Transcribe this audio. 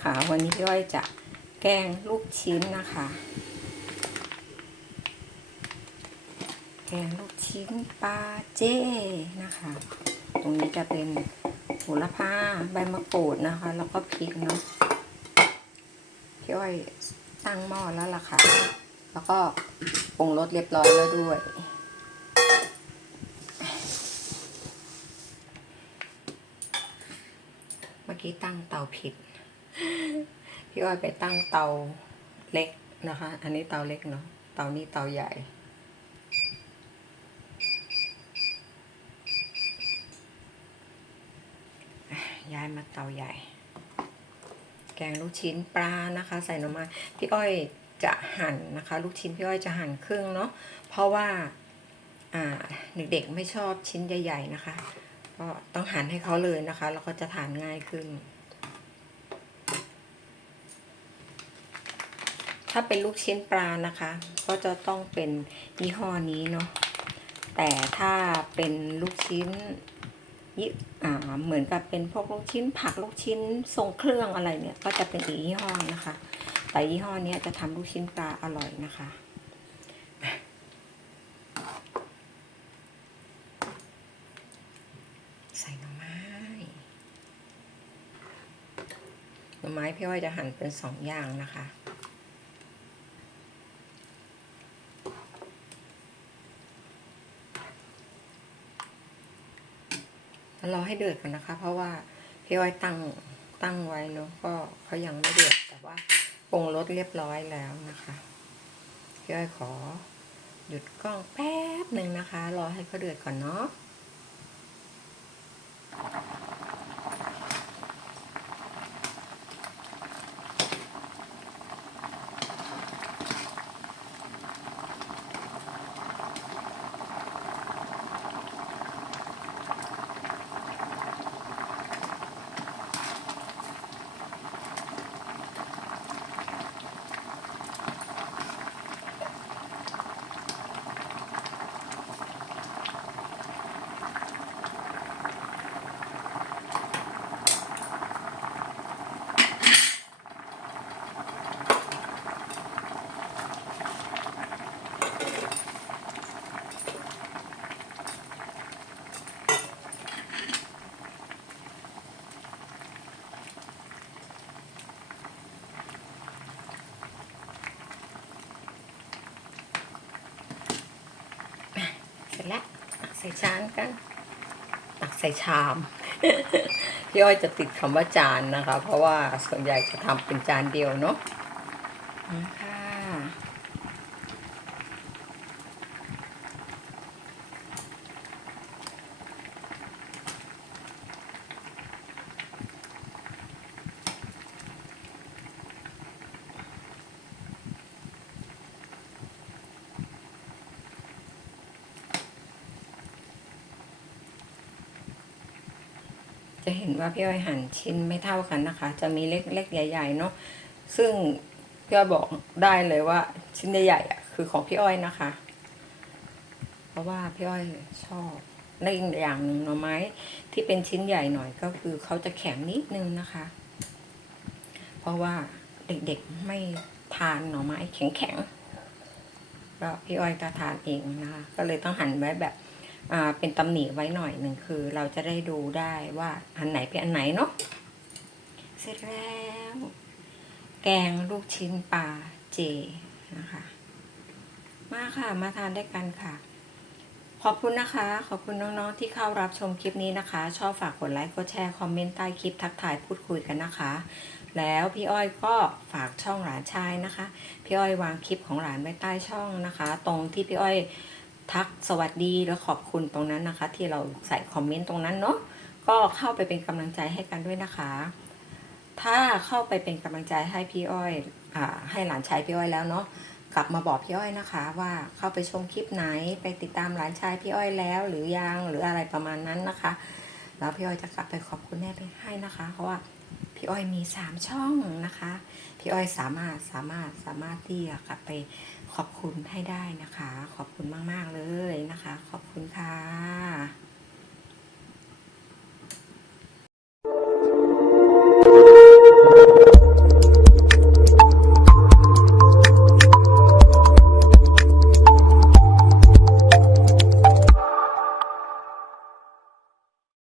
นะคะ วันนี้พี่อ้อยจะแกงลูกชิ้นนะคะ แกงลูกชิ้นปลาเจ้นะคะ ตรงนี้จะเป็นโหระพาใบมะกรูดนะคะ แล้วก็พริกเนาะพี่อ้อยตั้งหม้อแล้วล่ะค่ะ แล้วก็ปรุงรสเรียบร้อยแล้วด้วยเมื่อกี้ตั้งเตาผิด พี่อ้อยไปตั้งเตาเล็กนะคะ อันนี้เตาเล็กเนาะ เตานี้เตาใหญ่ย้ายมาเตาใหญ่ แกงลูกชิ้นปลานะคะ ใส่น่อไม้พี่อ้อยจะหั่นนะคะ ลูกชิ้นพี่อ้อยจะหั่นครึ่งเนาะเพราะว่าอ่าเด็กๆไม่ชอบชิ้นใหญ่ ๆนะคะ ก็ต้องหั่นให้เขาเลยนะคะ แล้วก็จะทานง่ายขึ้น ถ้าเป็นลูกชิ้นปลานะคะ ก็จะต้องเป็นยี่ห้อนี้เนาะแต่ถ้าเป็นลูกชิ้นยี่อ่าเหมือนกับเป็นพวกลูกชิ้นผักลูกชิ้นทรงเครื่องอะไรเนี่ย ก็จะเป็นอีกยี่ห้อนะคะ แต่ยี่ห้อนี้จะทำลูกชิ้นปลาอร่อยนะคะใส่หน่อไม้หน่อไม้พี่อ้อยจะหั่นเป็นสองอย่างนะคะ รอให้เดือดก่อนนะคะ เพราะว่าพี่อ้อยตั้งตั้งไว้เนาะก็เขายังไม่เดือดแต่ว่าปรุงรสเรียบร้อยแล้วนะคะพี่อ้อยขอหยุดกล้องแป๊บหนึ่งนะคะ รอให้เขาเดือดก่อนเนาะ แล้วตักใส่จานกันตักใส่ชาม พี่อ้อยจะติดคำว่าจานนะคะ เพราะว่าส่วนใหญ่จะทำเป็นจานเดียวเนาะค่ะ จะเห็นว่าพี่อ้อยหั่นชิ้นไม่เท่ากันนะคะ จะมีเล็กเล็กใหญ่ ๆ เนาะซึ่งพี่อ้อยบอกได้เลยว่า ชิ้นใหญ่ๆอะคือของพี่อ้อยนะคะ เพราะว่าพี่อ้อยชอบและอีกอย่างหนึ่งหน่อไม้ที่เป็นชิ้นใหญ่หน่อยก็คือเขาจะแข็งนิดนึงนะคะ เพราะว่าเด็กๆไม่ทานหน่อไม้แข็งๆก็พี่อ้อยก็ทานเองนะคะ ก็เลยต้องหั่นไว้แบบ เป็นตำหนิไว้หน่อยหนึ่งคือ เราจะได้ดูได้ว่าอันไหนเป็นอันไหนเนาะเสร็จแล้ว แกงลูกชิ้นปลาเจนะคะ มาค่ะมาทานด้วยกันค่ะ ขอบคุณนะคะ ขอบคุณน้องๆที่เข้ารับชมคลิปนี้นะคะ ชอบฝากกดไลค์กดแชร์คอมเมนต์ใต้คลิปทักทายพูดคุยกันนะคะ แล้วพี่อ้อยก็ฝากช่องหลานชายนะคะ พี่อ้อยวางคลิปของหลานไว้ใต้ช่องนะคะ ตรงที่พี่อ้อย ทักสวัสดีแล้วขอบคุณตรงนั้นนะคะ ที่เราใส่คอมเมนต์ตรงนั้นเนาะก็เข้าไปเป็นกำลังใจให้กันด้วยนะคะ ถ้าเข้าไปเป็นกำลังใจให้พี่อ้อยอ่าให้หลานชายพี่อ้อยแล้วเนาะกลับมาบอกพี่อ้อยนะคะ ว่าเข้าไปชมคลิปไหนไปติดตามหลานชายพี่อ้อยแล้ว หรือยังหรืออะไรประมาณนั้นนะคะ แล้วพี่อ้อยจะกลับไปขอบคุณแม่ไปให้นะคะ เพราะว่าพี่อ้อยมีสามช่องนะคะ พี่อ้อยสามารถสามารถสามารถที่จะกลับไปขอบคุณให้ได้นะคะขอบ